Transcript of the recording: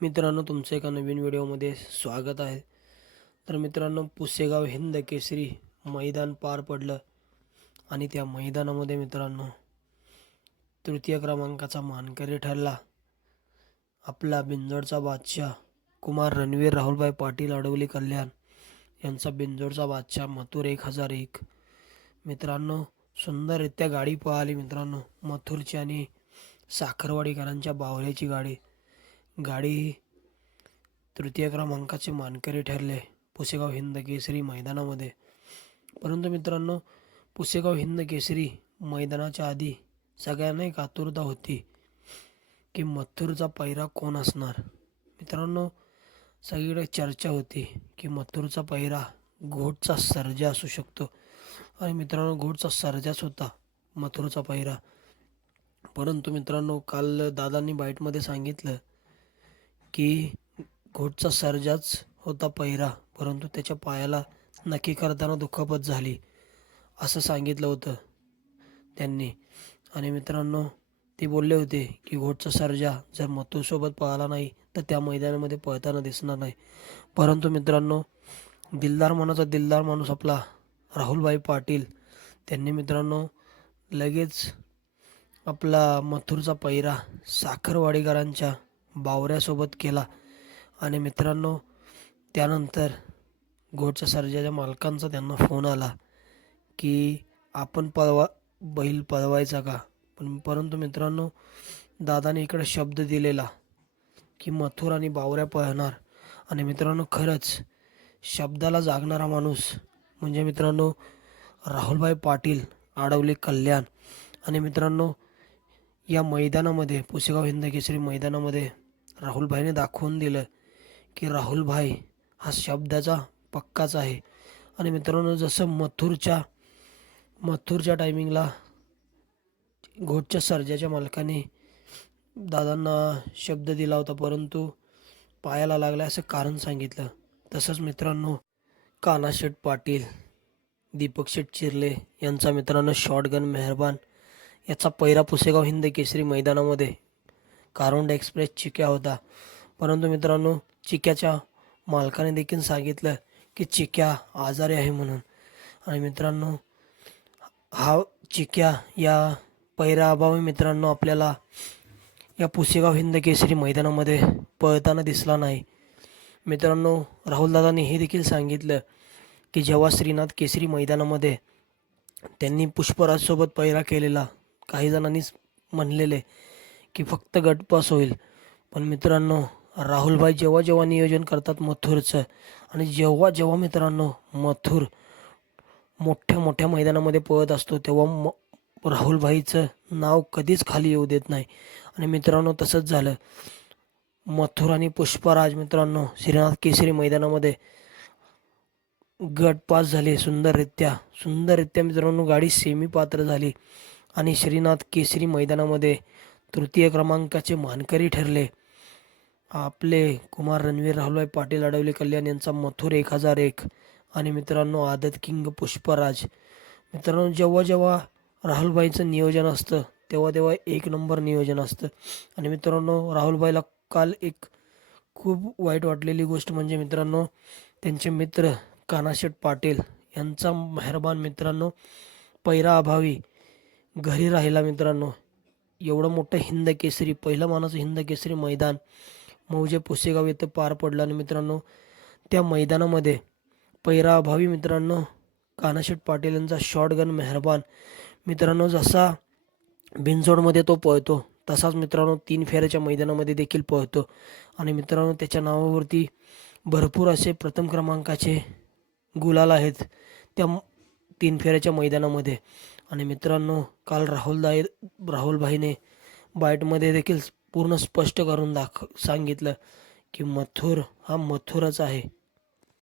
मित्रांनो, तुमचं एका नवीन व्हिडिओमध्ये स्वागत आहे. तर मित्रांनो, पुसेगाव हिंद केसरी मैदान पार पडलं आणि त्या मैदानामध्ये मित्रांनो तृतीय क्रमांकाचा मानकरी ठरला आपला बिंजोडचा बादशाह कुमार रणवीर राहुलभाई पाटील अडवली कल्याण यांचा बिंजोडचा बादशाह मथुर 1001. मित्रांनो, सुंदररित्या गाडी पळाली. मित्रांनो, मथुरची आणि साखरवाडीकरांच्या बावऱ्याची गाडी गाडी तृतीय क्रमांकाचे मानकरी ठरले पुसेगाव हिंद केसरी मैदानामध्ये. परंतु मित्रांनो, पुसेगाव हिंद केसरी मैदानाच्या आधी सगळ्यांना एक आतुरता होती की मथुरचा पैरा कोण असणार. मित्रांनो, सगळीकडे चर्चा होती की मथुरचा पैरा घोटचा सर्जा असू शकतो आणि मित्रांनो, घोटचा सर्जाच होता मथुरचा पैरा. परंतु मित्रांनो, काल दादांनी बाईटमध्ये सांगितलं की घोटचा सर्जाच होता पैरा, परंतु त्याच्या पायाला नक्की करताना दुखापत झाली असं सांगितलं होतं त्यांनी. आणि मित्रांनो, ते बोलले होते की घोटचा सर्जा जर मथुरसोबत पळाला नाही तर त्या मैदानामध्ये पळताना दिसणार नाही. परंतु मित्रांनो, दिलदार मनाचा दिलदार माणूस आपला राहुलभाई पाटील त्यांनी मित्रांनो लगेच आपला मथुरचा पैरा साखरवाडीकरांच्या बावऱ्यासोबत केला. आणि मित्रांनो, त्यानंतर घोटच्या सर्जाच्या मालकांचा त्यांना फोन आला की आपण बैल पळवायचा का. परंतु मित्रांनो, दादाने इकडे शब्द दिलेला की मथुर आणि बावऱ्या पळणार. आणि मित्रांनो, खरंच शब्दाला जागणारा माणूस म्हणजे मित्रांनो राहुलभाई पाटील अडवली कल्याण. आणि मित्रांनो, या मैदानामध्ये पुसेगाव हिंद केसरी मैदानामध्ये राहुलभाईने दाखवून दिलं की राहुलभाई हा शब्दाचा पक्काच आहे. आणि मित्रांनो, जसं मथुरच्या टायमिंगला घोटच्या सर्जाच्या मालकाने दादांना शब्द दिला होता परंतु पायाला लागला असं कारण सांगितलं, तसंच मित्रांनो कानाशेठ पाटील, दीपक शेठ चिरले यांचा मित्रांनो शॉटगन मेहरबान याचा पैरा पुसेगाव हिंद केसरी मैदानामध्ये कारोंडा एक्सप्रेस चिक्या होता. परंतु मित्रांनो, चिक्याच्या मालकाने देखील सांगितलं की चिक्या आजारी आहे म्हणून. आणि मित्रांनो, हा चिक्या या पैराअभावी मित्रांनो आपल्याला या पुसेगाव हिंद केसरी मैदानामध्ये पळताना दिसला नाही. मित्रांनो, राहुलदादांनी हे देखील सांगितलं की जेव्हा श्रीनाथ केसरी मैदानामध्ये त्यांनी पुष्पराजसोबत पैरा केलेला, काही जणांनी म्हणलेले की फक्त गटपास होईल. पण मित्रांनो, राहुलभाई जेव्हा जेव्हा नियोजन करतात मथुरचं आणि जेव्हा मित्रांनो मथुर मोठ्या मोठ्या मैदानामध्ये पळत असतो तेव्हा राहुलभाईचं नाव कधीच खाली येऊ देत नाही. आणि मित्रांनो, तसंच झालं. मथुर आणि पुष्पराज मित्रांनो श्रीनाथ केसरी मैदानामध्ये गट पास झाले सुंदररित्या मित्रांनो गाडी सेमी पात्र झाली आणि श्रीनाथ केसरी मैदानामध्ये तृतीय क्रमांकाचे मानकरी ठरले आपले कुमार रणवीर राहुलभाई पाटील अडवली कल्याण यांचा मथुर 1001. आणि मित्रांनो, आदत किंग पुष्पराज. मित्रांनो, जेव्हा राहुलभाईचं नियोजन असतं तेव्हा एक नंबर नियोजन असतं. आणि मित्रांनो, राहुलभाईला काल एक खूप वाईट वाटलेली गोष्ट म्हणजे मित्रांनो त्यांचे मित्र कानाशेठ पाटील यांचा मेहरबान मित्रांनो पैराअभावी घरी राहिला. मित्रांनो, एवढं मोठं हिंद केसरी पहिलं मानाचं हिंद केसरी मैदान मौजे पुसेगाव येथे पार पडलं. आणि मित्रांनो, त्या मैदानामध्ये पैराअभावी मित्रांनो कानाशेठ पाटील यांचा शॉटगन मेहरबान मित्रांनो जसा बिनजोडमध्ये तो पळतो तसाच मित्रांनो 3 फेऱ्याच्या मैदानामध्ये देखील पळतो. आणि मित्रांनो, त्याच्या नावावरती भरपूर असे प्रथम क्रमांकाचे गुलाल आहेत त्या 3 फेऱ्याच्या मैदानामध्ये. आणि मित्रांनो, काल राहुलभाईने बाईटमध्ये देखील पूर्ण स्पष्ट करून सांगितलं की मथुर हा मथुरच आहे.